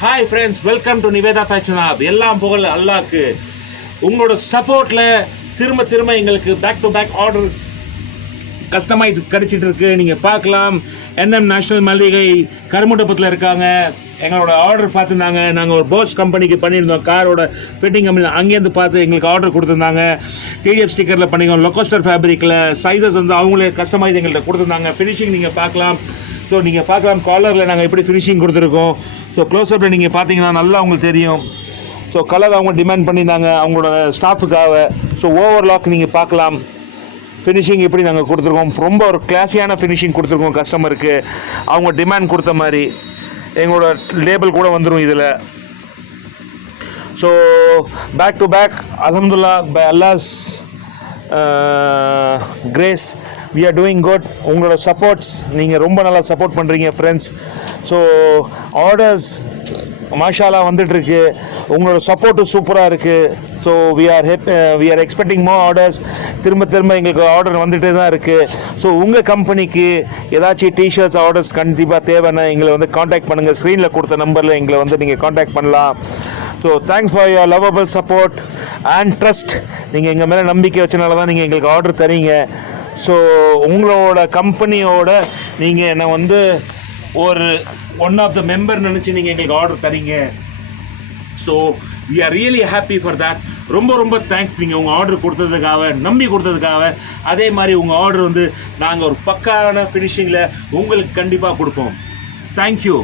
Hi friends, welcome to Nivetha fashion hub. எல்லாம் புகழ் அல்லாஹ்க்கு. உங்களோட சப்போர்ட்டில் திரும்ப எங்களுக்கு back to back order customise கிடச்சிட்டு இருக்கு. நீங்கள் பார்க்கலாம். என்எம் நேஷ்னல் மளிகை கருமுட்டப்பத்தில் இருக்காங்க. எங்களோட ஆர்டர் பார்த்துருந்தாங்க. நாங்கள் ஒரு போஸ் கம்பெனிக்கு பண்ணியிருந்தோம், காரோட ஃபிட்டிங் கம்பெனி. அங்கேருந்து பார்த்து எங்களுக்கு ஆர்டர் கொடுத்துருந்தாங்க. டிடிஎஃப் ஸ்டிக்கரில் பண்ணிக்கோம். லொக்கோஸ்டர் ஃபேப்ரிக்கில் சைஸஸ் வந்து அவங்களே கஸ்டமைஸ் எங்கள்கிட்ட கொடுத்துருந்தாங்க. ஃபினிஷிங் நீங்கள் பார்க்கலாம். ஸோ நீங்கள் பார்க்கலாம், காலரில் நாங்கள் எப்படி ஃபினிஷிங் கொடுத்துருக்கோம். ஸோ க்ளோஸ்அப்பில் நீங்கள் பார்த்தீங்கன்னா நல்லா உங்களுக்கு தெரியும். ஸோ கலர் அவங்க டிமாண்ட் பண்ணியிருந்தாங்க அவங்களோட ஸ்டாஃபுக்காக. ஸோ ஓவர்லாக் நீங்கள் பார்க்கலாம். ஃபினிஷிங் எப்படி நாங்கள் கொடுத்துருக்கோம். ரொம்ப ஒரு கிளாஸியான ஃபினிஷிங் கொடுத்துருக்கோம் கஸ்டமருக்கு. அவங்க டிமாண்ட் கொடுத்த மாதிரி எங்களோட லேபிள் கூட வந்துடும் இதில். ஸோ பேக் டு பேக் அல்ஹம்துலில்லாஹ் by Allah's grace we are doing good. உங்களோட சப்போர்ட்ஸ் நீங்கள் ரொம்ப நல்லா சப்போர்ட் பண்ணுறீங்க ஃப்ரெண்ட்ஸ். ஸோ ஆர்டர்ஸ் மாஷாலா வந்துட்டுருக்கு. உங்களோட சப்போர்ட்டும் சூப்பராக இருக்குது. So we are expecting more orders. திரும்ப எங்களுக்கு ஆர்டர் வந்துகிட்டே தான் இருக்குது. ஸோ உங்கள் கம்பெனிக்கு ஏதாச்சும் டிஷர்ட்ஸ் ஆர்டர்ஸ் கண்டிப்பாக தேவைன்னா எங்களை வந்து காண்டாக்ட் பண்ணுங்கள். ஸ்க்ரீனில் கொடுத்த நம்பரில் எங்களை வந்து நீங்கள் காண்டாக்ட் பண்ணலாம். So thanks for your lovable support and trust. நீங்கள் எங்கள் மேலே நம்பிக்கை வச்சனால தான் நீங்கள் எங்களுக்கு ஆர்டர் தரீங்க. ஸோ உங்களோட கம்பெனியோட நீங்கள் என்னை வந்து ஒரு ஒன் ஆஃப் த மெம்பர் நினச்சி நீங்கள் எங்களுக்கு ஆர்டர் தரீங்க. So we are really happy for that. ரொம்ப தேங்க்ஸ். நீங்கள் உங்கள் ஆர்டர் கொடுத்ததுக்காக, நம்பி கொடுத்ததுக்காக. அதே மாதிரி உங்கள் ஆர்டர் வந்து நாங்கள் ஒரு பக்கான ஃபினிஷிங்கில் உங்களுக்கு கண்டிப்பாக கொடுப்போம். தேங்க்யூ.